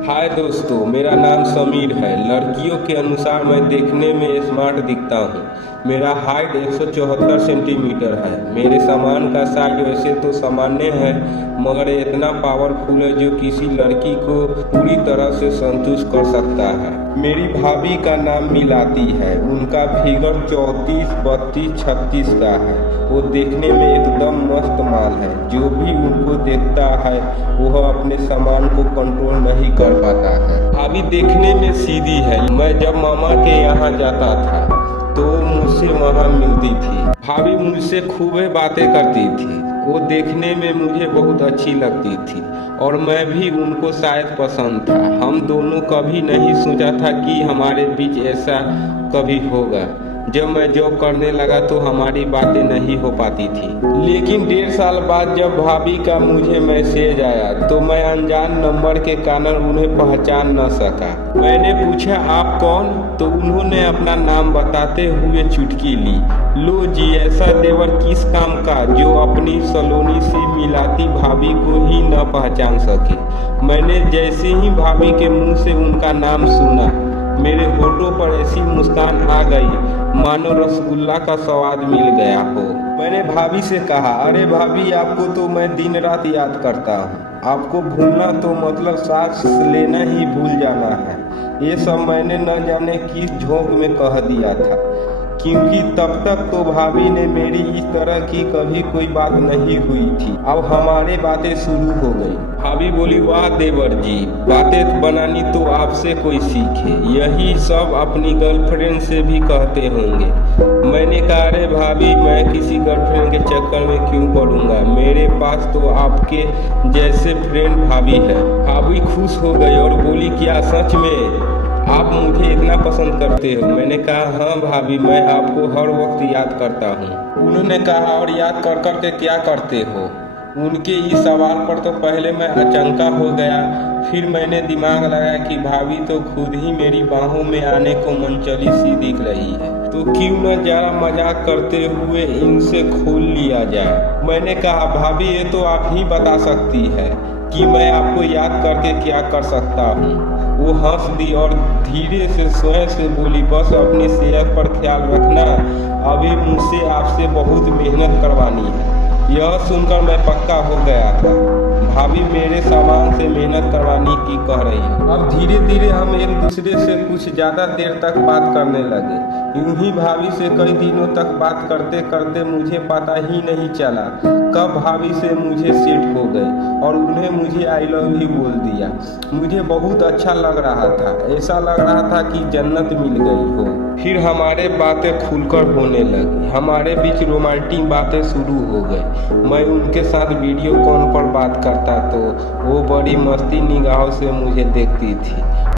हाय दोस्तों, मेरा नाम समीर है। लड़कियों के अनुसार मैं देखने में स्मार्ट दिखता हूँ। मेरा हाइट 174 सेंटीमीटर है। मेरे सामान का साइज वैसे तो सामान्य है, मगर ये इतना पावरफुल है जो किसी लड़की को पूरी तरह से संतुष्ट कर सकता है। मेरी भाभी का नाम मिलाती है। उनका फिगर 34, 32, 36 का है। वो देखने में एकदम मस्त माल है। जो भी उनको देखता है वह अपने सामान को कंट्रोल नहीं कर पाता है। भाभी देखने में सीधी है। मैं जब मामा के यहाँ जाता था तो मुझसे वहाँ मिलती थी। भाभी मुझसे खूब बातें करती थी। वो देखने में मुझे बहुत अच्छी लगती थी और मैं भी उनको शायद पसंद था। हम दोनों कभी नहीं सोचा था कि हमारे बीच ऐसा कभी होगा। जब मैं जॉब करने लगा तो हमारी बातें नहीं हो पाती थी, लेकिन 1.5 साल बाद जब भाभी का मुझे मैसेज आया तो मैं अनजान नंबर के कारण उन्हें पहचान न सका। मैंने पूछा आप कौन, तो उन्होंने अपना नाम बताते हुए चुटकी ली। लो जी, ऐसा देवर किस काम का जो अपनी सलोनी से मिलाती भाभी को ही न पहचान सके। मैंने जैसे ही भाभी के मुंह से उनका नाम सुना, मेरे होठों पर ऐसी मुस्कान आ गई मानो रसगुल्ला का स्वाद मिल गया हो। मैंने भाभी से कहा, अरे भाभी, आपको तो मैं दिन रात याद करता हूँ। आपको भूलना तो मतलब सांस लेना ही भूल जाना है। ये सब मैंने न जाने किस झोंक में कह दिया था, क्योंकि तब तक तो भाभी ने मेरी इस तरह की कभी कोई बात नहीं हुई थी। अब हमारे बातें शुरू हो गई। भाभी बोली, वाह देवर जी, बातें बनानी तो आपसे कोई सीखे। यही सब अपनी गर्लफ्रेंड से भी कहते होंगे। मैंने कहा, अरे भाभी, मैं किसी गर्लफ्रेंड के चक्कर में क्यों पड़ूंगा। मेरे पास तो आपके जैसे फ्रेंड भाभी है। भाभी खुश हो गई और बोली, क्या सच में आप मुझे इतना पसंद करते हो। मैंने कहा, हाँ भाभी, मैं आपको हर वक्त याद करता हूँ। उन्होंने कहा, और याद कर कर के क्या करते हो। उनके इस सवाल पर तो पहले मैं अचंका हो गया। फिर मैंने दिमाग लगाया कि भाभी तो खुद ही मेरी बाहों में आने को मनचली सी दिख रही है, तो क्यों न जरा मजाक करते हुए इनसे खोल लिया जाए। मैंने कहा, भाभी, ये तो आप ही बता सकती है कि मैं आपको याद करके क्या कर सकता हूँ। वो हंस दी और धीरे से स्वयं से बोली, बस अपनी सेहत पर ख्याल रखना। अभी मुझसे आपसे बहुत मेहनत करवानी है। यह सुनकर मैं पक्का हो गया था। भाभी मेरे सामान से मेहनत करवाने की कह रही है। अब धीरे धीरे हम एक दूसरे से कुछ ज़्यादा देर तक बात करने लगे। यूं ही भाभी से कई दिनों तक बात करते करते मुझे पता ही नहीं चला कब भाभी से मुझे सेट हो गई और उन्हें मुझे आई लव यू बोल दिया। मुझे बहुत अच्छा लग रहा था। ऐसा लग रहा था कि जन्नत मिल गई हो। फिर हमारे बातें खुलकर होने लगी। हमारे बीच रोमांटिक बातें शुरू हो गई। मैं उनके साथ वीडियो कॉल पर बात करता तो वो बड़ी मस्ती निगाहों से मुझे देखती थी।